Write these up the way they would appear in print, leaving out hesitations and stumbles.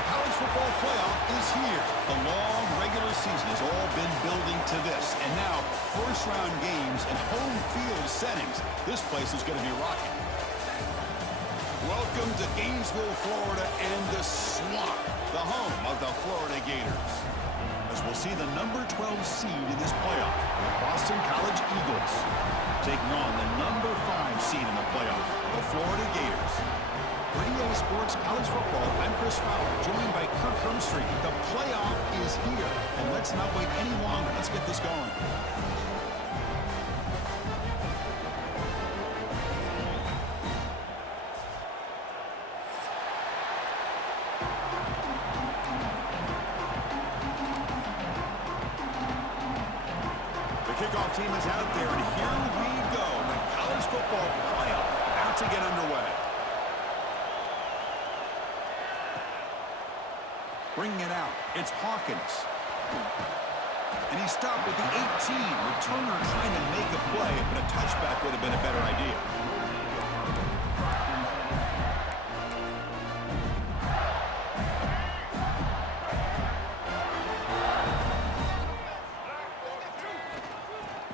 The college football playoff is here. The long regular season has all been building to this. And now, first-round games and home field settings. This place is going to be rocking. Welcome to Gainesville, Florida, and the Swamp, the home of the Florida Gators. As we'll see the number 12 seed in this playoff, the Boston College Eagles, taking on the number 5 seed in the playoff, the Florida Gators. For EA Sports College Football, I'm Chris Fowler, joined by Kirk Hermstreet. The playoff is here, and let's not wait any longer. Let's get this going. Kickoff team is out there, and here we go. The college football playoff about to get underway. Bringing it out, it's Hawkins. And he stopped with the 18. Returner trying to make a play, but a touchback would have been a better idea.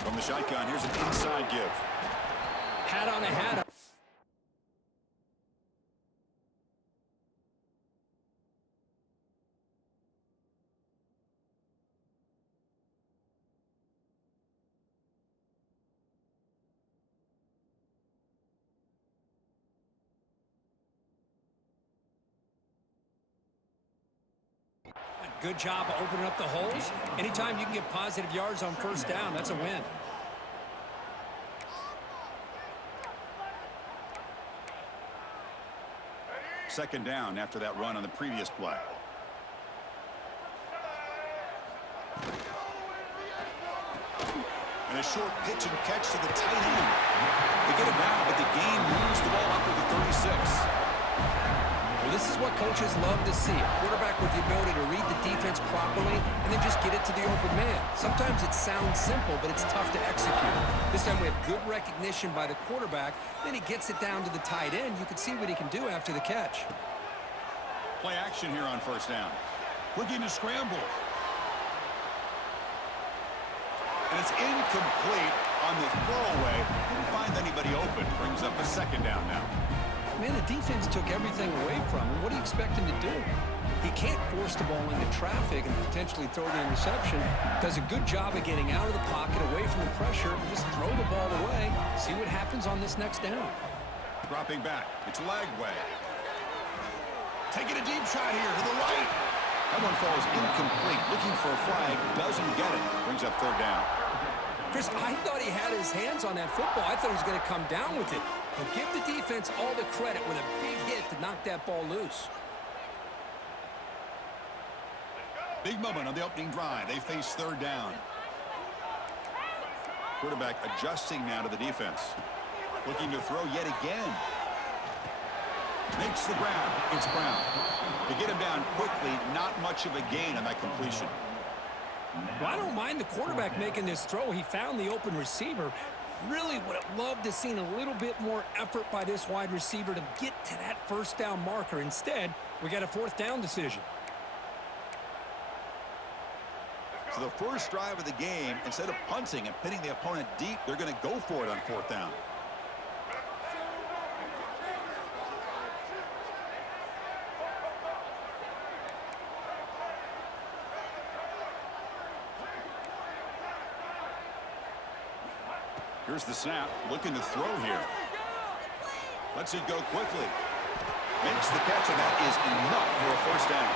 From the shotgun, here's an inside give. Hat on a hat. Good job of opening up the holes. Anytime you can get positive yards on first down, that's a win. Second down after that run on the previous play. And a short pitch and catch to the tight end. They get it down, but the game moves the ball up to the 36. Well, this is what coaches love to see. A quarterback with the ability to read the defense properly and then just get it to the open man. Sometimes it sounds simple, but it's tough to execute. This time we have good recognition by the quarterback. Then he gets it down to the tight end. You can see what he can do after the catch. Play action here on first down. Looking to scramble. And it's incomplete on the throwaway. Didn't find anybody open. Brings up a second down now. Man, the defense took everything away from him. What do you expect him to do? He can't force the ball into traffic and potentially throw the interception. Does a good job of getting out of the pocket, away from the pressure, and just throw the ball away. See what happens on this next down. Dropping back. It's leg way. Taking a deep shot here to the right. That one falls incomplete. Looking for a flag. Doesn't get it. Brings up third down. Chris, I thought he had his hands on that football. I thought he was going to come down with it. But give the defense all the credit with a big hit to knock that ball loose. Big moment on the opening drive. They face third down. Quarterback adjusting now to the defense. Looking to throw yet again. Makes the grab. It's Brown. To get him down quickly, not much of a gain on that completion. Well, I don't mind the quarterback making this throw. He found the open receiver. Really would have loved to have seen a little bit more effort by this wide receiver to get to that first down marker. Instead, we got a fourth down decision. So the first drive of the game, instead of punting and pinning the opponent deep, they're going to go for it on fourth down. Here's the snap, looking to throw here. Lets it go quickly. Makes the catch, and that is enough for a first down.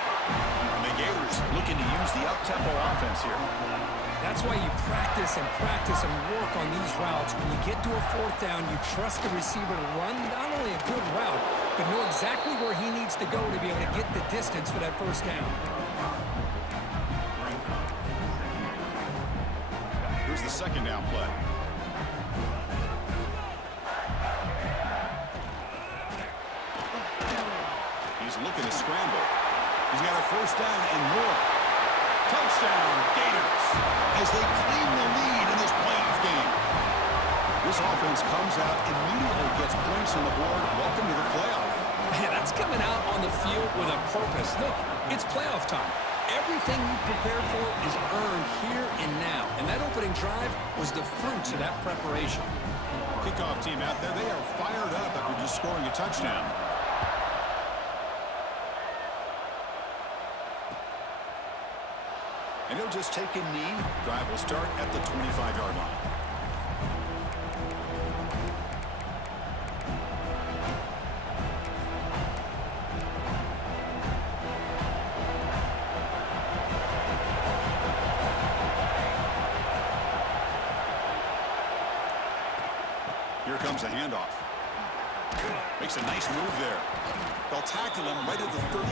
And the Gators looking to use the up-tempo offense here. That's why you practice and work on these routes. When you get to a fourth down, you trust the receiver to run not only a good route, but know exactly where he needs to go to be able to get the distance for that first down. Here's the second down play. He's looking to scramble. He's got a first down and more. Touchdown, Gators, as they claim the lead in this playoff game. This offense comes out, immediately gets points on the board. Welcome to the playoff. Man, that's coming out on the field with a purpose. Look, it's playoff time. Everything you prepare for is earned here and now. And that opening drive was the fruits of that preparation. Kickoff team out there, they are fired up after just scoring a touchdown. And he'll just take a knee. Drive will start at the 25-yard line. Here comes a handoff. Makes a nice move there. They'll tackle him right at the 30.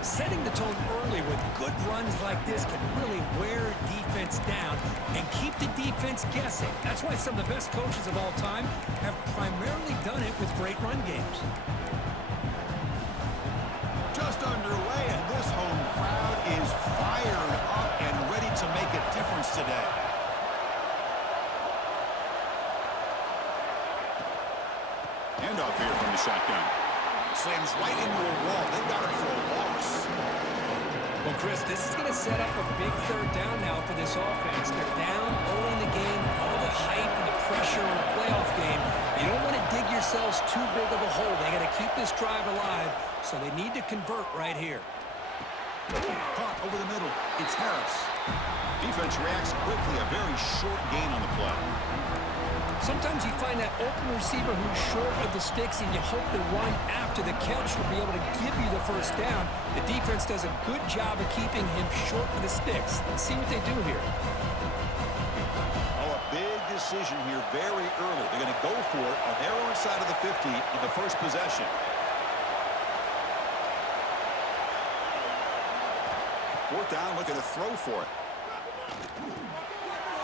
Setting the tone early with good runs like this can really wear a defense down and keep the defense guessing. That's why some of the best coaches of all time have primarily done it with great run games. Just underway, and this home crowd is fired up and ready to make a difference today. Handoff here from the shotgun. Slams right into a wall. They got him for a loss. Well, Chris, this is going to set up a big third down now for this offense. They're down early in the game, all the hype and the pressure on a playoff game. You don't want to dig yourselves too big of a hole. They got to keep this drive alive, so they need to convert right here. Caught over the middle. It's Harris. Defense reacts quickly. A very short gain on the play. Sometimes you find that open receiver who's short of the sticks, and you hope the run after the catch will be able to give you the first down. The defense does a good job of keeping him short of the sticks. Let's see what they do here. Oh, a big decision here very early. They're going to go for it on their own side of the 50 on the first possession. Fourth down, looking to throw for it.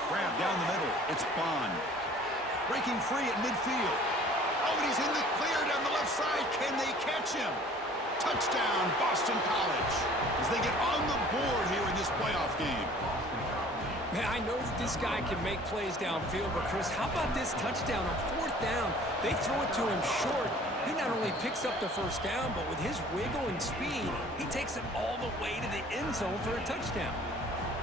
Grab down the middle. It's Bond. Breaking free at midfield. Oh, and he's in the clear down the left side. Can they catch him? Touchdown, Boston College, as they get on the board here in this playoff game. Man, I know that this guy can make plays downfield, but Chris, how about this touchdown on fourth down? They throw it to him short. He not only picks up the first down, but with his wiggle and speed, he takes it all the way to the end zone for a touchdown.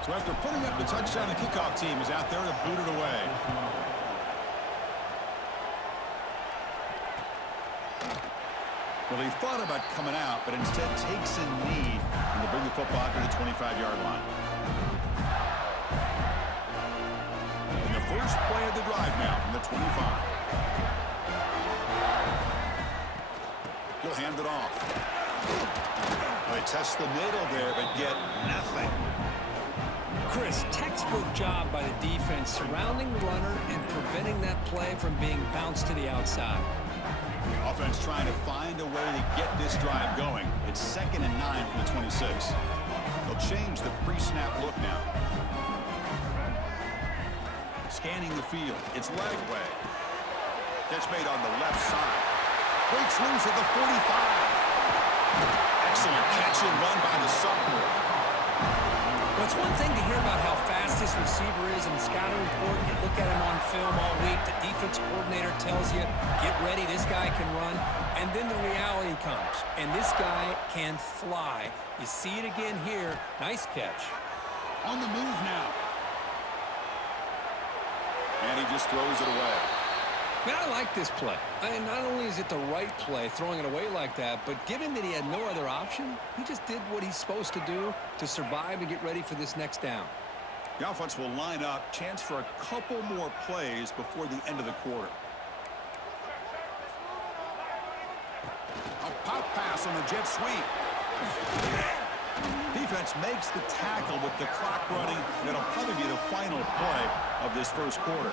So after putting up the touchdown, the kickoff team is out there to boot it away. Well, he thought about coming out, but instead takes a knee and they bring the football to the 25-yard line. And the first play of the drive now from the 25. He'll hand it off. They test the middle there, but get nothing. Chris, textbook job by the defense surrounding the runner and preventing that play from being bounced to the outside. Offense trying to find a way to get this drive going. It's 2nd and 9 from the 26. They'll change the pre-snap look now. Scanning the field. It's leg way. Catch made on the left side. Breaks loose at the 45. Excellent catch and run by the sophomore. Well, it's one thing to hear about how fast this receiver is in the scouting report. You look at him on film all week. The defense coordinator tells you, get ready, this guy can run. And then the reality comes, and this guy can fly. You see it again here. Nice catch. On the move now. And he just throws it away. Man, I like this play. And not only is it the right play, throwing it away like that, but given that he had no other option, he just did what he's supposed to do to survive and get ready for this next down. The offense will line up. Chance for a couple more plays before the end of the quarter. A pop pass on the jet sweep. Defense makes the tackle with the clock running. That'll probably be the final play of this first quarter.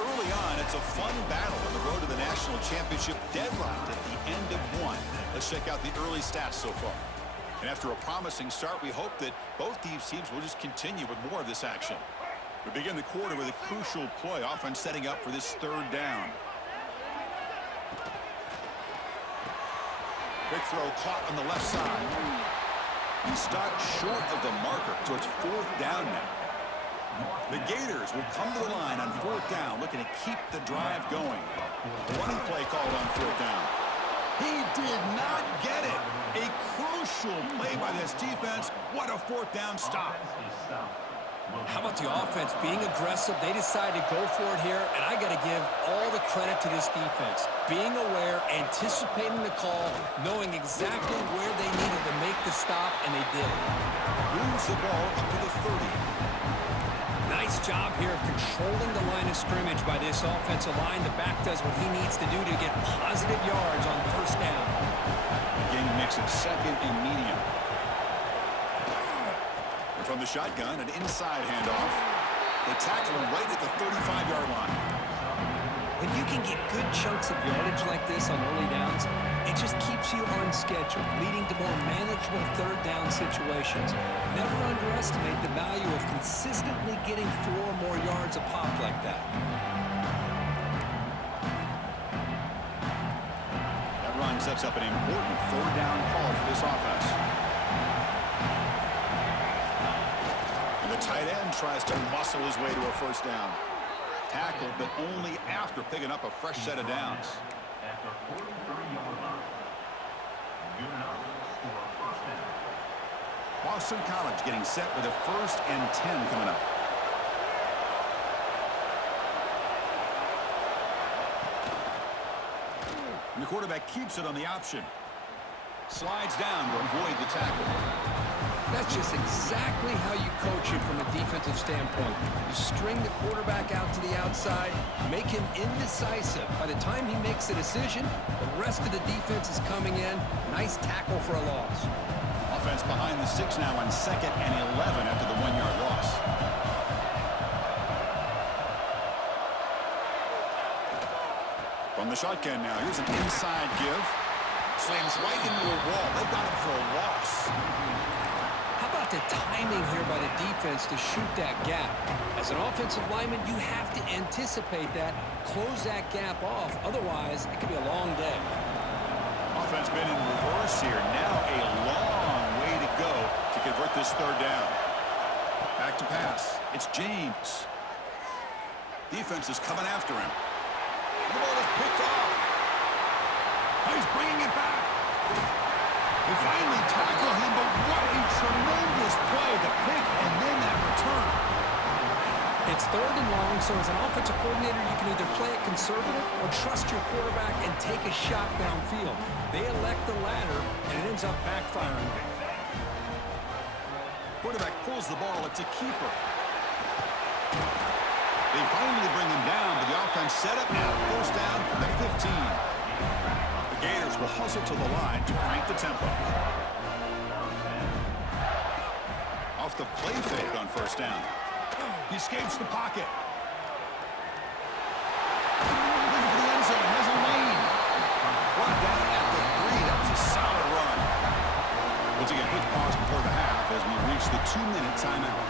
Early on, it's a fun battle on the road to the national championship, deadlocked at the end of one. Let's check out the early stats so far. And after a promising start, we hope that both these teams will just continue with more of this action. We begin the quarter with a crucial play, offense setting up for this third down. Big throw caught on the left side. He stopped short of the marker, so it's fourth down now. The Gators will come to the line on fourth down, looking to keep the drive going. Running play called on fourth down. He did not get it. A crucial play by this defense. What a fourth down stop. How about the offense being aggressive? They decided to go for it here, and I got to give all the credit to this defense. Being aware, anticipating the call, knowing exactly where they needed to make the stop, and they did. Moves the ball up to the 30. Nice job here of controlling the line of scrimmage by this offensive line. The back does what he needs to do to get positive yards on first down. The game makes it second and medium. And from the shotgun, an inside handoff. They tackle him right at the 35-yard line. When you can get good chunks of yardage like this on early downs, it just keeps you on schedule, leading to more manageable third down situations. Never underestimate the value of consistently getting 4 or more yards a pop like that. That run sets up an important third down call for this offense. And the tight end tries to muscle his way to a first down. Tackled, but only after picking up a fresh set of downs. Boston College getting set with a 1st and 10 coming up. And the quarterback keeps it on the option. Slides down to avoid the tackle. That's just exactly how you coach it from a defensive standpoint. You string the quarterback out to the outside, make him indecisive. By the time he makes a decision, the rest of the defense is coming in. Nice tackle for a loss. Offense behind the 6 now on 2nd and 11 after the 1-yard loss. From the shotgun now, here's an inside give. Slams right into a wall. They got him for a loss. How about the timing here by the defense to shoot that gap? As an offensive lineman, you have to anticipate that, close that gap off. Otherwise, it could be a long day. Offense been in reverse here. Now a long way to go to convert this third down. Back to pass. It's James. Defense is coming after him. The ball is picked off. He's bringing it back. They finally tackle him, but what a tremendous play to pick and then that return. It's 3rd and long, so as an offensive coordinator, you can either play it conservative or trust your quarterback and take a shot downfield. They elect the latter, and it ends up backfiring. Quarterback pulls the ball. It's a keeper. They finally bring him down, but the offense set up now. 1st down from the 15. The Gators will hustle to the line to crank the tempo. Off the play fake on 1st down. He escapes the pocket. Looking for the end zone. Has a lane. Brought down at the 3. That was a solid run. We'll take a quick pause before the half as we reach the 2-minute timeout.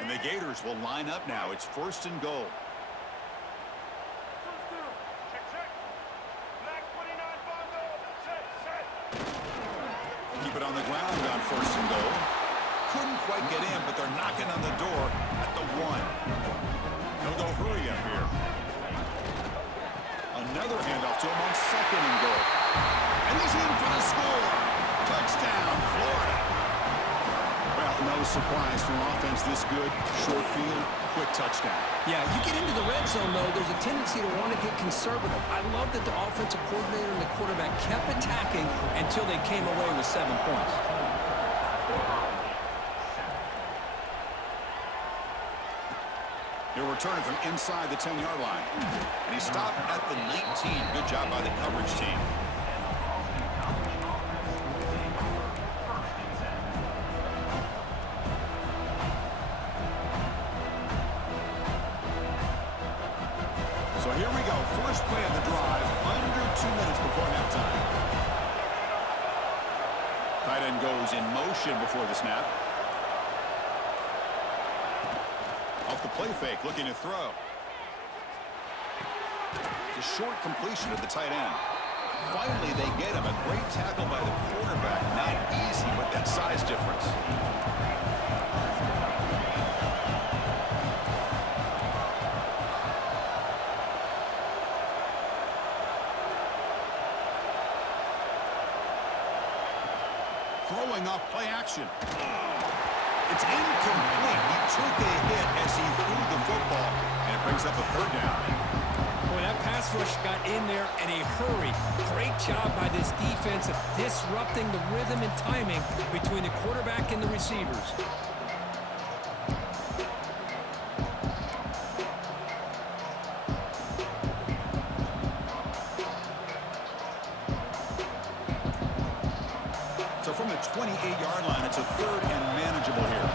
And the Gators will line up now. It's 1st and goal. Keep it on the ground on 1st and goal. Couldn't quite get in, but they're knocking on the door at the 1. They'll go hurry up here. Another handoff to him on 2nd and goal. And he's in for the score. Touchdown, Florida. Well, no surprise from offense this good. Short field, quick touchdown. Yeah, you get into the red zone, though, there's a tendency to want to get conservative. I love that the offensive coordinator and the quarterback kept attacking until they came away with 7 points. He'll return it from inside the 10-yard line. And he stopped at the 19. Good job by the coverage team. end goes in motion before the snap. Off the play fake, looking to throw. It's a short completion at the tight end. Finally, they get him. A great tackle by the quarterback. Not easy with that size difference. Throwing off play action. It's incomplete. He took a hit as he threw the football, and it brings up a third down. Boy, that pass rush got in there in a hurry. Great job by this defense of disrupting the rhythm and timing between the quarterback and the receivers. So from the 28-yard line, it's a third and manageable here.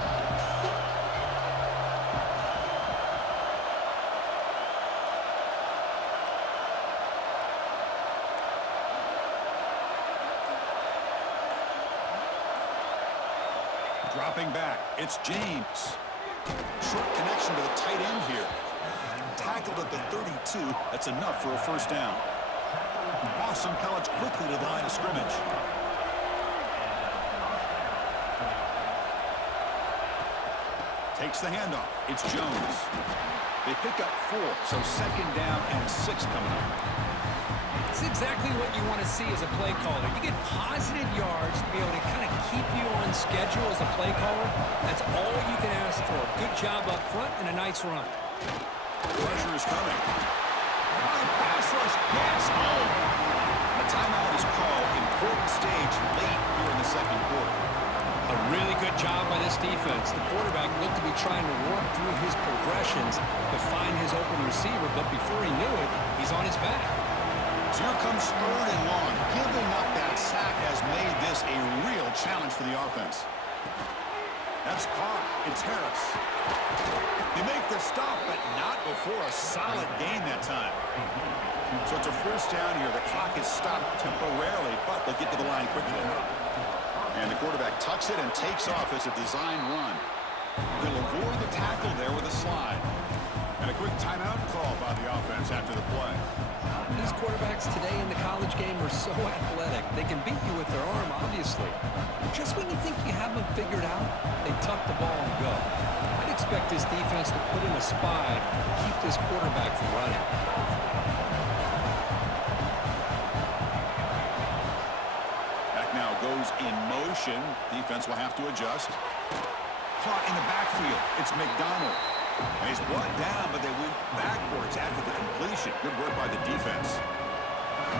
Dropping back, it's James. Short connection to the tight end here. Tackled at the 32. That's enough for a first down. Boston College quickly to the line of scrimmage. Takes the handoff. It's Jones. They pick up 4, so second down and 6 coming up. It's exactly what you want to see as a play caller. You get positive yards to be able to kind of keep you on schedule as a play caller. That's all you can ask for. Good job up front and a nice run. Pressure is coming. On a pass rush. Yes. Oh. A timeout is called. Important stage late here in the second quarter. A really good job by this defense. The quarterback looked to be trying to work through his progressions to find his open receiver, but before he knew it, he's on his back. So here comes third and long. Giving up that sack has made this a real challenge for the offense. That's caught. It's Harris. They make the stop, but not before a solid gain that time. So it's a first down here. The clock is stopped temporarily, but they'll get to the line quickly. And the quarterback tucks it and takes off as a design run. They'll avoid the tackle there with a slide. And a quick timeout call by the offense after the play. These quarterbacks today in the college game are so athletic. They can beat you with their arm, obviously. Just when you think you have them figured out, they tuck the ball and go. I'd expect this defense to put in a spy to keep this quarterback from running. Now goes in motion. Defense will have to adjust. Caught in the backfield. It's McDonald. And he's brought down, but they went backwards after the completion. Good work by the defense.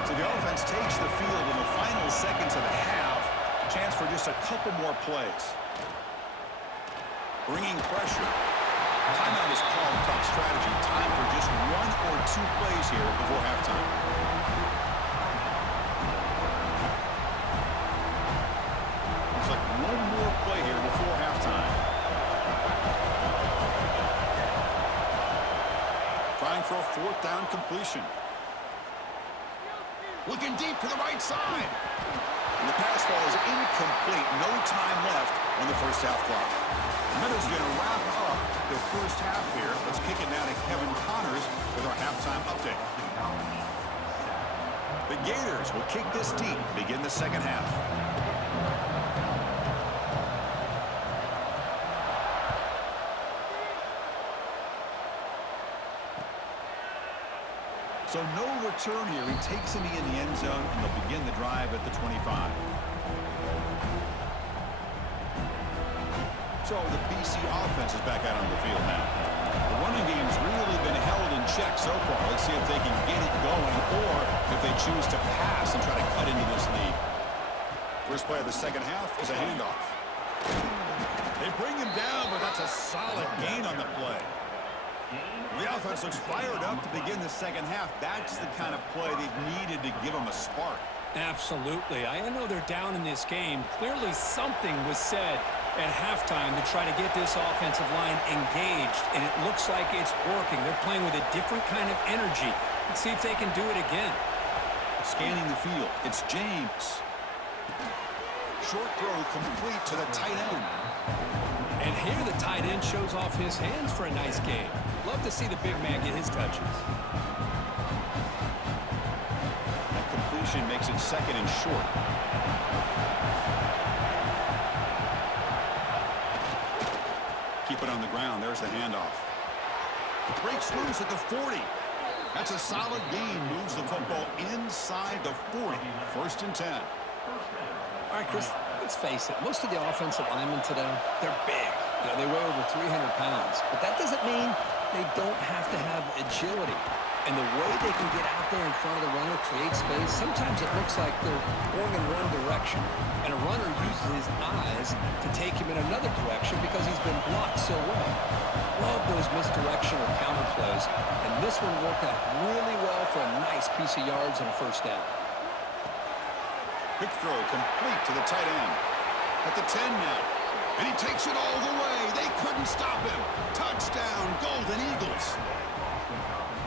So the offense takes the field in the final seconds of the half. Chance for just a couple more plays. Bringing pressure. Timeout is called. Top strategy. Time for just 1 or 2 plays here before halftime. One more play here before halftime. Trying for a 4th down completion. Looking deep to the right side. And the pass ball is incomplete. No time left on the first half clock. Minutes going to wrap up the first half here. Let's kick it now to Kevin Connors with our halftime update. The Gators will kick this deep to begin the second half. So no return here. He takes him in the end zone, and they'll begin the drive at the 25. So the BC offense is back out on the field now. The running game's really been held in check so far. Let's see if they can get it going or if they choose to pass and try to cut into this lead. First play of the second half is a handoff. They bring him down, but that's a solid gain on the play. The offense looks fired up to begin the second half. That's the kind of play they've needed to give them a spark. Absolutely. I know they're down in this game. Clearly something was said at halftime to try to get this offensive line engaged, and it looks like it's working. They're playing with a different kind of energy. Let's see if they can do it again. Scanning the field, it's James. Short throw complete to the tight end. And here the tight end shows off his hands for a nice game. Love to see the big man get his touches. That completion makes it second and short. Keep it on the ground. There's the handoff. Breaks loose at the 40. That's a solid gain. Moves the football inside the 40. First and 10. All right, Chris, let's face it. Most of the offensive linemen today, they're big. You know, they weigh over 300 pounds. But that doesn't mean they don't have to have agility. And the way they can get out there in front of the runner, create space, sometimes it looks like they're going in one direction. And a runner uses his eyes to take him in another direction because he's been blocked so well. Love those misdirection or counter plays. And this one worked out really well for a nice piece of yards and a first down. Quick throw complete to the tight end. At the 10 now. And he takes it all the way. They couldn't stop him. Touchdown, Golden Eagles.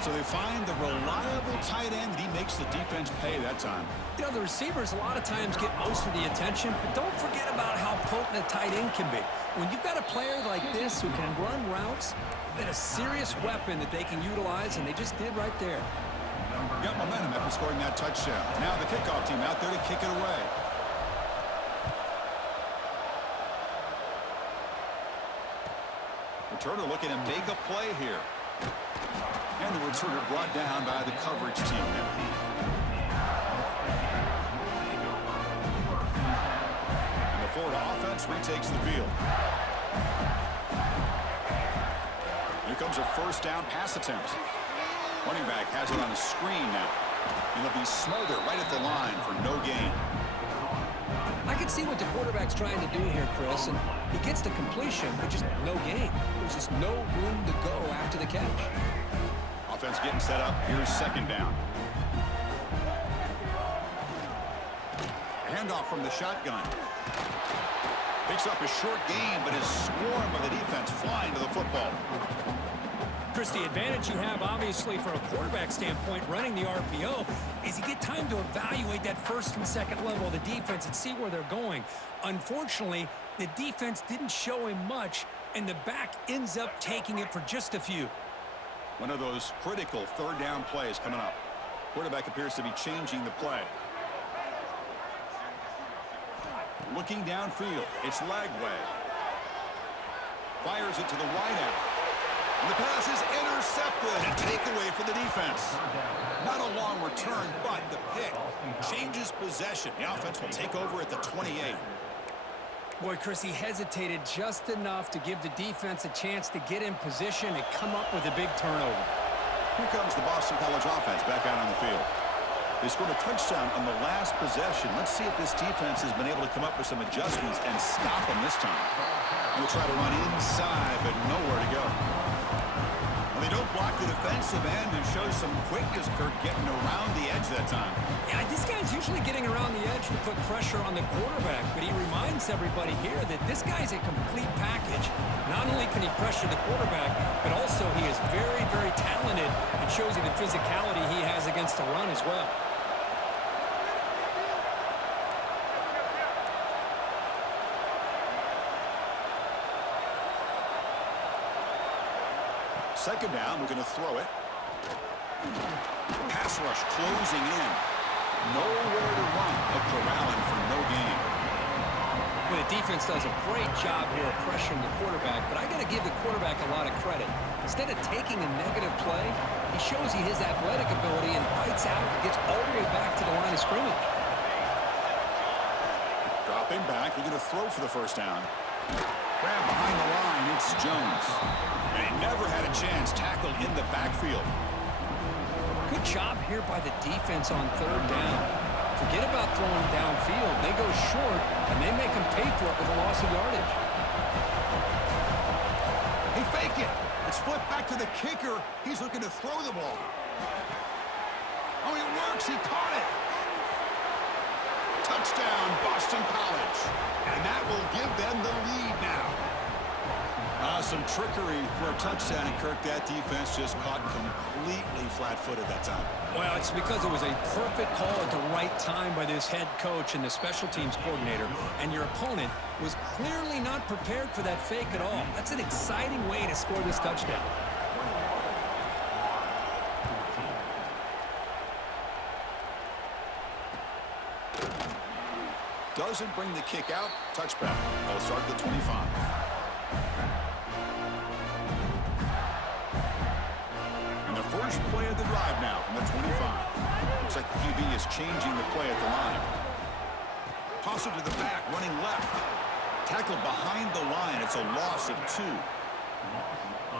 So they find the reliable tight end that he makes the defense pay that time. You know, the receivers a lot of times get most of the attention, but don't forget about how potent a tight end can be. When you've got a player like this who can run routes, then a serious weapon that they can utilize, and they just did right there. Got momentum after scoring that touchdown. Now the kickoff team out there to kick it away. Returner looking to make a play here. And the returner brought down by the coverage team now. And the Florida offense retakes the field. Here comes a first down pass attempt. Running back has it on the screen now. And he'll be smothered right at the line for no gain. I can see what the quarterback's trying to do here, Chris, and he gets the completion, but just no gain. There's just no room to go after the catch. Offense getting set up. Here's second down. Handoff from the shotgun. Picks up a short gain, but his swarm of the defense flying to the football. Chris, the advantage you have, obviously, from a quarterback standpoint, running the RPO, is you get time to evaluate that first and second level of the defense and see where they're going. Unfortunately, the defense didn't show him much, and the back ends up taking it for just a few. One of those critical third down plays coming up. Quarterback appears to be changing the play. Looking downfield. It's Lagway. Fires it to the wideout. And the pass is intercepted. A takeaway for the defense. Not a long return, but the pick changes possession. The offense will take over at the 28. Boy, Chris, he hesitated just enough to give the defense a chance to get in position and come up with a big turnover. Here comes the Boston College offense back out on the field. They scored a touchdown on the last possession. Let's see if this defense has been able to come up with some adjustments and stop them this time. We'll try to run inside, but nowhere to go. Well, they don't block the defensive end and show some quickness, Kirk, getting around the edge that time. Yeah, this guy's usually getting around the edge to put pressure on the quarterback, but he reminds everybody here that this guy's a complete package. Not only can he pressure the quarterback, but also he is very, very talented and shows you the physicality he has against the run as well. Second down, we're going to throw it. Pass rush closing in. Nowhere to run, but corralling for no gain. Well, the defense does a great job here of pressuring the quarterback, but I got to give the quarterback a lot of credit. Instead of taking a negative play, he shows you his athletic ability and fights out and gets all the way back to the line of scrimmage. Dropping back, we're going to throw for the first down. Grab behind the line, it's Jones. And he never had a chance tackled in the backfield. Good job here by the defense on third down. Forget about throwing downfield. They go short, and they make them pay for it with a loss of yardage. They fake it. It's flipped back to the kicker. He's looking to throw the ball. Oh, it works. He caught it. Touchdown, Boston College. And that will give them the lead now. Some trickery for a touchdown, and Kirk, that defense just caught completely flat-footed that time. Well, it's because it was a perfect call at the right time by this head coach and the special teams coordinator, and your opponent was clearly not prepared for that fake at all. That's an exciting way to score this touchdown. Doesn't bring the kick out. Touchback. They'll start at the 25. And the first play of the drive now from the 25. Looks like the QB is changing the play at the line. Toss it to the back, running left. Tackled behind the line. It's a loss of 2.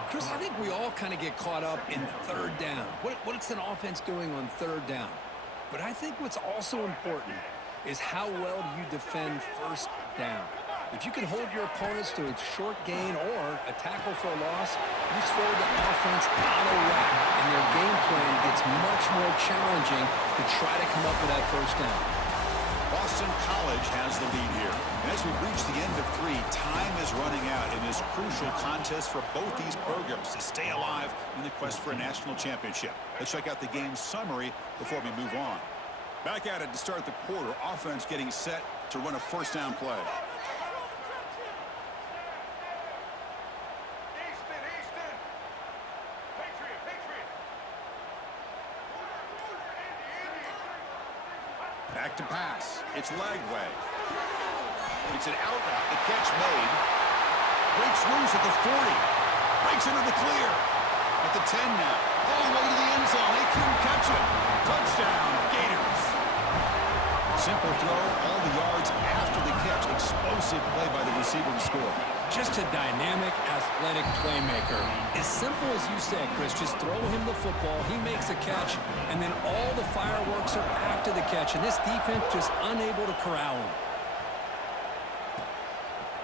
Chris, I think we all kind of get caught up in third down. What's an offense doing on third down? But I think what's also important is how well you defend first down. If you can hold your opponents to a short gain or a tackle for a loss, you throw the offense out of whack, and their game plan gets much more challenging to try to come up with that first down. Boston College has the lead here. And as we reach the end of 3, time is running out in this crucial contest for both these programs to stay alive in the quest for a national championship. Let's check out the game summary before we move on. Back at it to start the quarter. Offense getting set to run a first down play. Back to pass. It's Lagway. It's an out route. The catch made. Breaks loose at the 40. Breaks into the clear. At the 10 now. All the way to the end zone. They couldn't catch it. Touchdown, Gators. Simple throw, all the yards after the catch. Explosive play by the receiver to score. Just a dynamic, athletic playmaker. As simple as you said, Chris, just throw him the football, he makes a catch, and then all the fireworks are after the catch, and this defense just unable to corral him.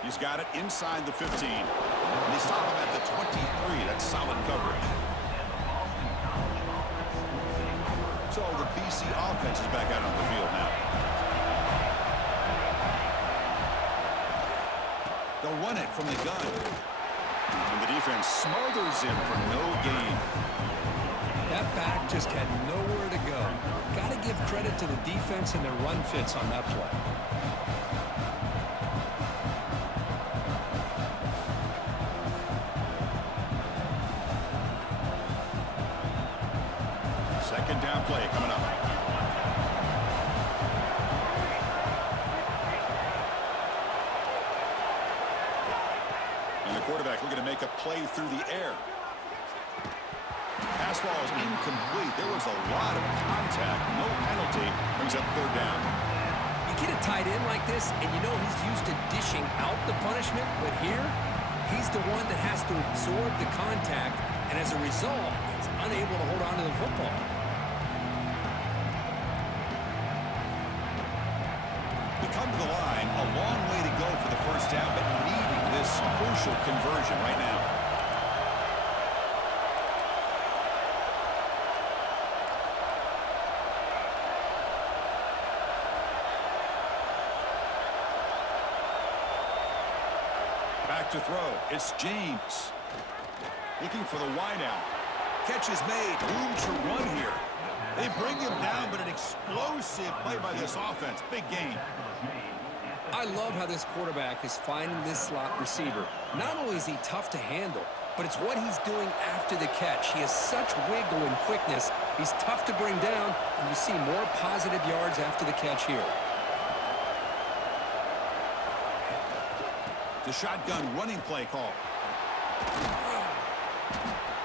He's got it inside the 15. And they stop him at the 23. That's solid coverage. So the BC offense is back out on the field now. They'll run it from the gun. And the defense smothers him for no gain. That back just had nowhere to go. Got to give credit to the defense and their run fits on that play. Second down play coming up. And the quarterback looking to make a play through the air. Pass ball is incomplete. There was a lot of contact. No penalty. Brings up third down. You get a tight end like this, and you know he's used to dishing out the punishment, but here, he's the one that has to absorb the contact, and as a result, he's unable to hold on to the football. They come to the line, a long way to go for the first down, but needing this crucial conversion right now. Back to throw. It's James. Looking for the wideout. Catch is made. Room to run here. They bring him down, but an explosive play by this offense. Big gain. I love how this quarterback is finding this slot receiver. Not only is he tough to handle, but it's what he's doing after the catch. He has such wiggle and quickness. He's tough to bring down, and you see more positive yards after the catch here. The shotgun running play call.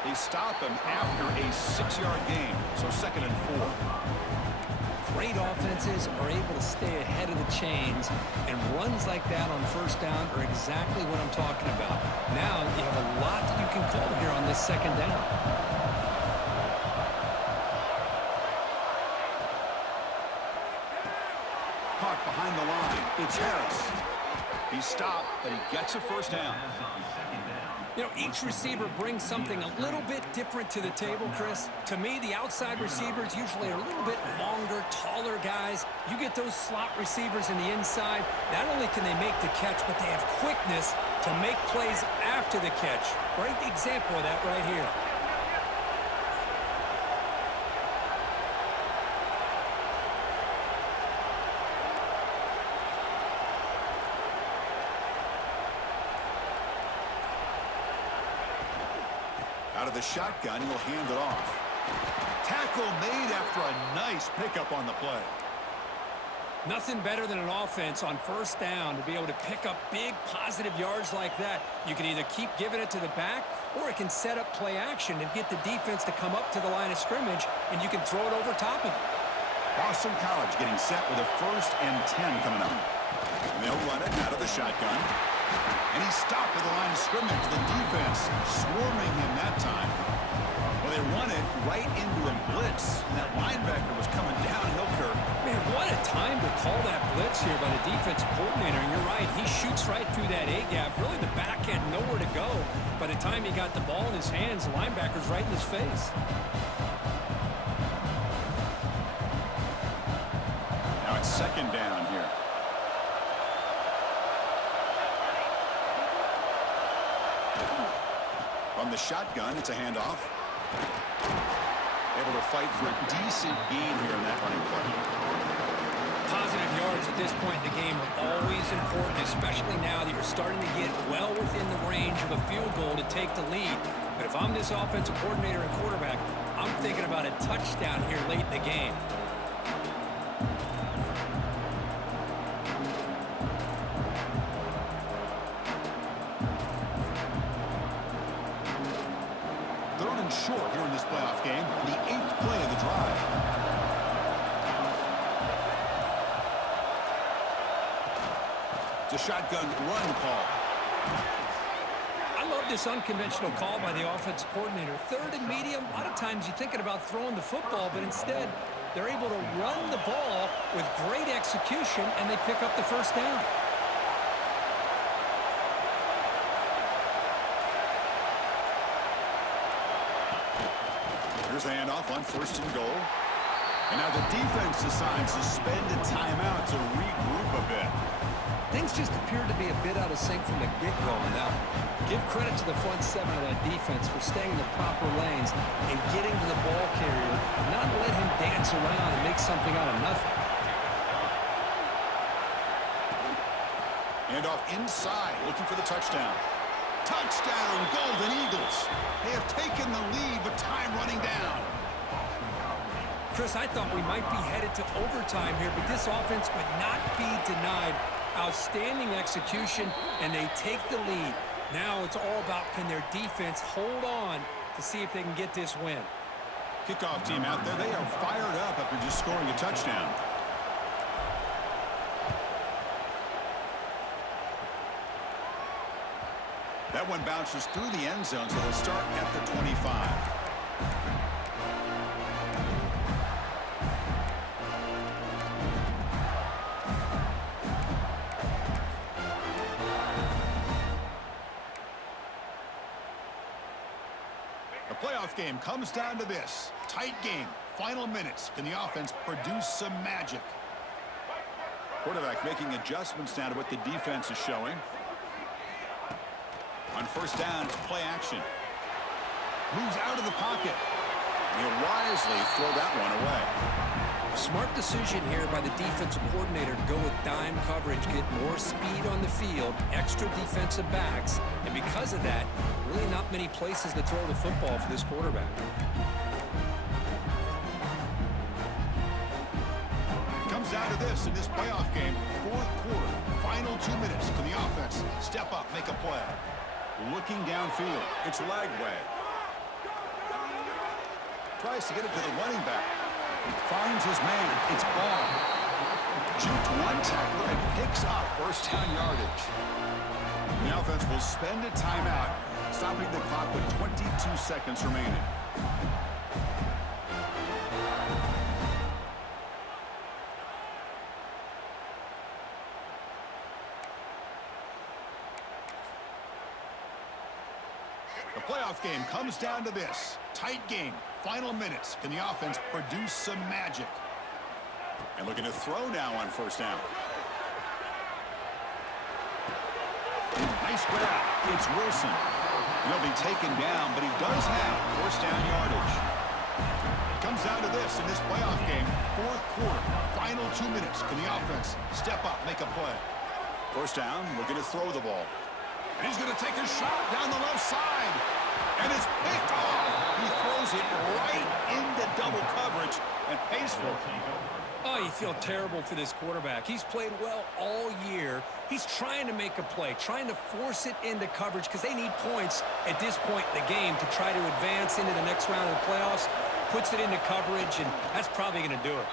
They stop him after a 6-yard gain, so 2nd and 4. Great offenses are able to stay ahead of the chains, and runs like that on first down are exactly what I'm talking about. Now you have a lot that you can call here on this 2nd down. Caught behind the line. It's Harris. He's stopped, but he gets a first down. You know, each receiver brings something a little bit different to the table, Chris. To me, the outside receivers usually are a little bit longer, taller guys. You get those slot receivers in the inside, not only can they make the catch, but they have quickness to make plays after the catch. Great example of that right here. Out of the shotgun, he'll hand it off. Tackle made after a nice pickup on the play. Nothing better than an offense on first down to be able to pick up big positive yards like that. You can either keep giving it to the back, or it can set up play action and get the defense to come up to the line of scrimmage, and you can throw it over top of it. Boston College getting set with a 1st and 10 coming up. And they'll run it out of the shotgun. And he stopped at the line of scrimmage. The defense swarming him that time. Well, they run it right into a blitz. And that linebacker was coming downhill, Kirk. Man, what a time to call that blitz here by the defensive coordinator. And you're right, he shoots right through that A-gap. Really, the back had nowhere to go. By the time he got the ball in his hands, the linebacker's right in his face. Now it's 2nd down here. From the shotgun, it's a handoff. Able to fight for a decent gain here in that running play. Positive yards at this point in the game are always important, especially now that you're starting to get well within the range of a field goal to take the lead. But if I'm this offensive coordinator and quarterback, I'm thinking about a touchdown here late in the game. Short here in this playoff game, the 8th play of the drive. It's a shotgun run call. I love this unconventional call by the offensive coordinator. 3rd and medium, a lot of times you're thinking about throwing the football, but instead they're able to run the ball with great execution, and they pick up the 1st down. Here's the handoff on 1st and goal. And now the defense decides to spend a timeout to regroup a bit. Things just appear to be a bit out of sync from the get-go on that one. Give credit to the front 7 of that defense for staying in the proper lanes and getting to the ball carrier, not let him dance around and make something out of nothing. Handoff inside, looking for the touchdown. Touchdown, Golden Eagles. They have taken the lead with time running down. Chris, I thought we might be headed to overtime here, but this offense would not be denied. Outstanding execution, and they take the lead. Now it's all about, can their defense hold on to see if they can get this win. Kickoff team out there, they are fired up after just scoring a touchdown. That one bounces through the end zone, so they'll start at the 25. The playoff game comes down to this. Tight game, final minutes. Can the offense produce some magic? Quarterback making adjustments now to what the defense is showing. On 1st down, it's play action. Moves out of the pocket. He'll wisely throw that one away. Smart decision here by the defensive coordinator to go with dime coverage, get more speed on the field, extra defensive backs, and because of that, really not many places to throw the football for this quarterback. It comes down to this in this playoff game. 4th quarter, final 2 minutes. Can the offense step up, make a play? Looking downfield, it's Lagway. Tries to get it to the running back. Finds his man. It's Ball. Juked one tackler and picks up 1st down yardage. The offense will spend a timeout, stopping the clock with 22 seconds remaining. The playoff game comes down to this. Tight game. Final minutes. Can the offense produce some magic? And looking to throw now on first down. Nice grab. It's Wilson. He'll be taken down, but he does have first down yardage. It comes down to this in this playoff game. Fourth quarter. Final 2 minutes. Can the offense step up, make a play? First down, looking to throw the ball. And he's going to take a shot down the left side. And it's picked off. He throws it right into double coverage and pays for it. Oh, you feel terrible for this quarterback. He's played well all year. He's trying to make a play, trying to force it into coverage because they need points at this point in the game to try to advance into the next round of the playoffs. Puts it into coverage, and that's probably going to do it.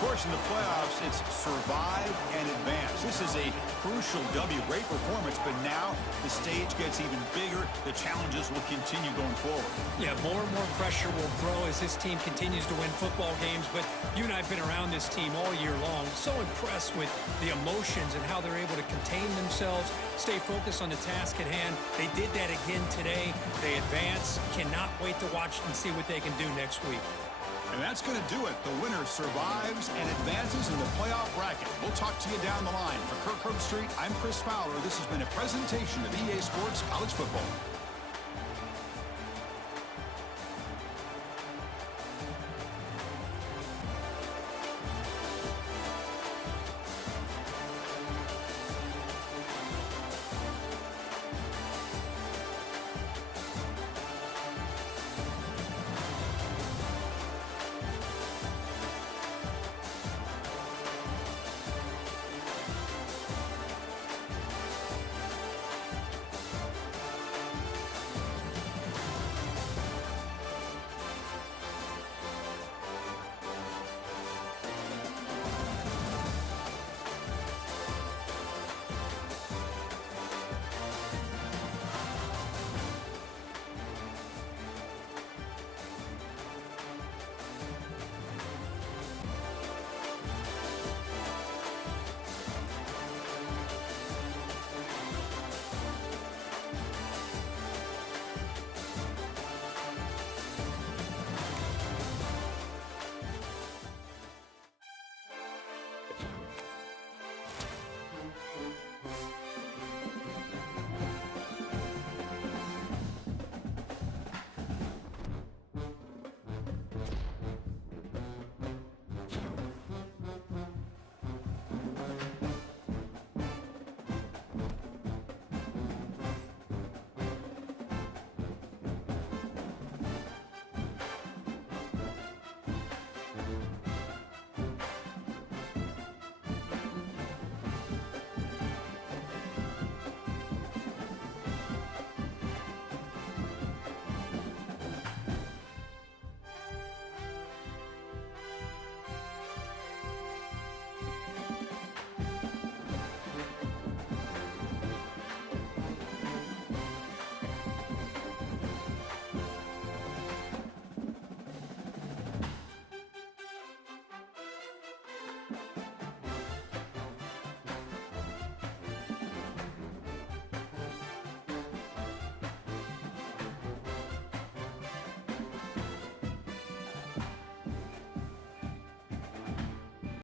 Of course, in the playoffs, it's survive and advance. This is a crucial W. Great performance, but now the stage gets even bigger. The challenges will continue going forward. Yeah, more and more pressure will grow as this team continues to win football games, but you and I have been around this team all year long. So impressed with the emotions and how they're able to contain themselves, stay focused on the task at hand. They did that again today. They advance. Cannot wait to watch and see what they can do next week. And that's going to do it. The winner survives and advances in the playoff bracket. We'll talk to you down the line. For Kirk Herbstreit, I'm Chris Fowler. This has been a presentation of EA Sports College Football.